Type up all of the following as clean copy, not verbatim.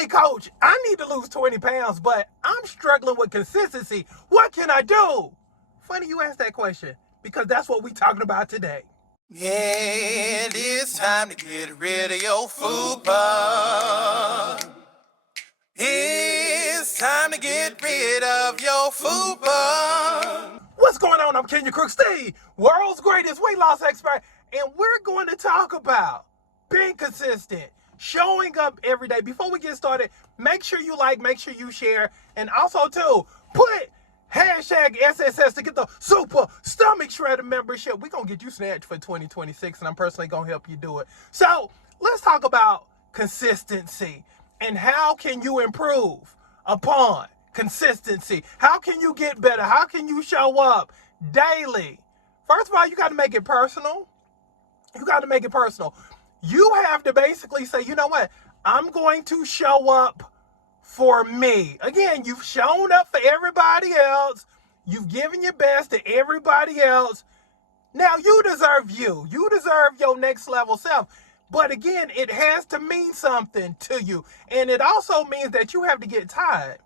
say, Coach, I need to lose 20 pounds, but I'm struggling with consistency. What can I do? Funny you asked that question, because that's what we're talking about today. And it's time to get rid of your food bug. It's time to get rid of your food bug. What's going on? I'm Kenya Crook Steve, world's greatest weight loss expert, and we're going to talk about being consistent, showing up every day. Before we get started, make sure you like, make sure you share, and also too, put hashtag SSS to get the Super Stomach Shredder membership. We're going to get you snatched for 2026, and I'm personally going to help you do it. So let's talk about consistency and how can you improve upon consistency. How can you get better? How can you show up daily? First of all, you got to make it personal. You got to make it personal. You have to basically say, you know what? I'm going to show up for me. Again, you've shown up for everybody else. You've given your best to everybody else. Now you deserve you. You deserve your next level self. But again, it has to mean something to you. And it also means that you have to get tired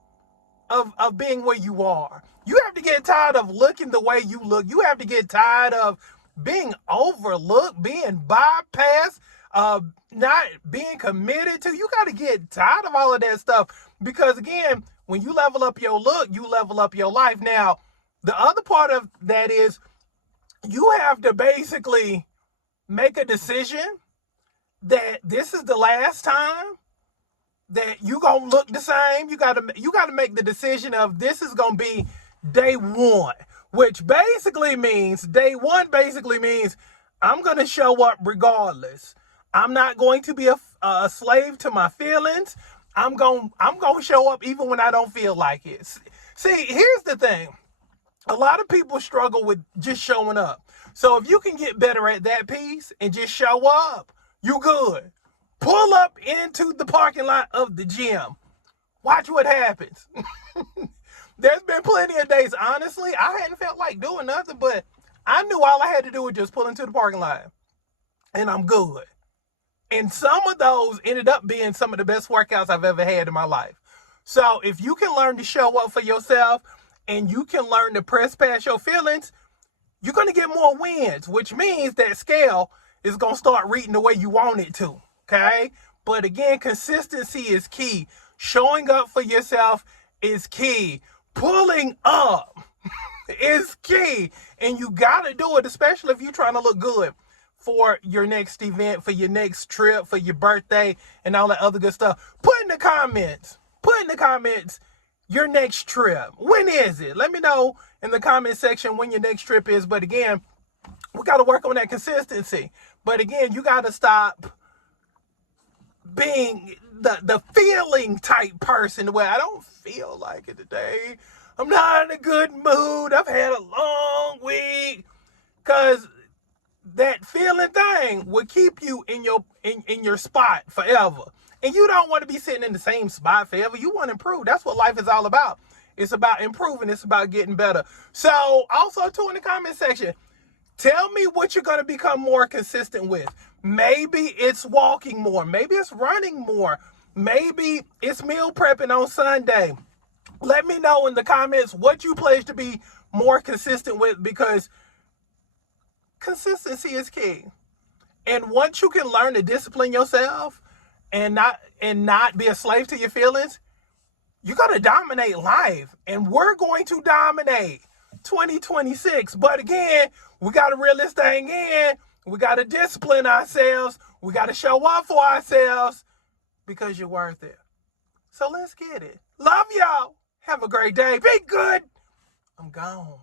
of being where you are. You have to get tired of looking the way you look. You have to get tired of being overlooked, being bypassed, not being committed to. You got to get tired of all of that stuff. Because again, when you level up your look, you level up your life. Now, the other part of that is you have to basically make a decision that this is the last time that you gonna look the same. You gotta make the decision of this is gonna be day one, which basically means day one basically means I'm gonna show up regardless. I'm not going to be a slave to my feelings. I'm gonna show up even when I don't feel like it. See, here's the thing. A lot of people struggle with just showing up. So if you can get better at that piece and just show up, you good. Pull up into the parking lot of the gym. Watch what happens. There's been plenty of days, honestly, I hadn't felt like doing nothing, but I knew all I had to do was just pull into the parking lot. And I'm good. And some of those ended up being some of the best workouts I've ever had in my life. So if you can learn to show up for yourself and you can learn to press past your feelings, you're going to get more wins, which means that scale is going to start reading the way you want it to. Okay? But again, consistency is key. Showing up for yourself is key. Pulling up is key. And you got to do it, especially if you're trying to look good for your next event, for your next trip, for your birthday, and all that other good stuff. Put in the comments your next trip. When is it? Let me know in the comment section when your next trip is. But again, we got to work on that consistency. But again, you got to stop being the feeling type person where I don't feel like it today. I'm not in a good mood. I've had a long week. Because that feeling thing will keep you in your spot forever. And you don't want to be sitting in the same spot forever. You want to improve. That's what life is all about. It's about improving. It's about getting better. So also too in the comment section, tell me what you're going to become more consistent with. Maybe it's walking more. Maybe it's running more. Maybe it's meal prepping on Sunday. Let me know in the comments what you pledge to be more consistent with, because consistency is key. And once you can learn to discipline yourself and not be a slave to your feelings, you're going to dominate life. And we're going to dominate 2026. But again, we got to reel this thing in. We got to discipline ourselves. We got to show up for ourselves because you're worth it. So let's get it. Love y'all. Have a great day. Be good. I'm gone.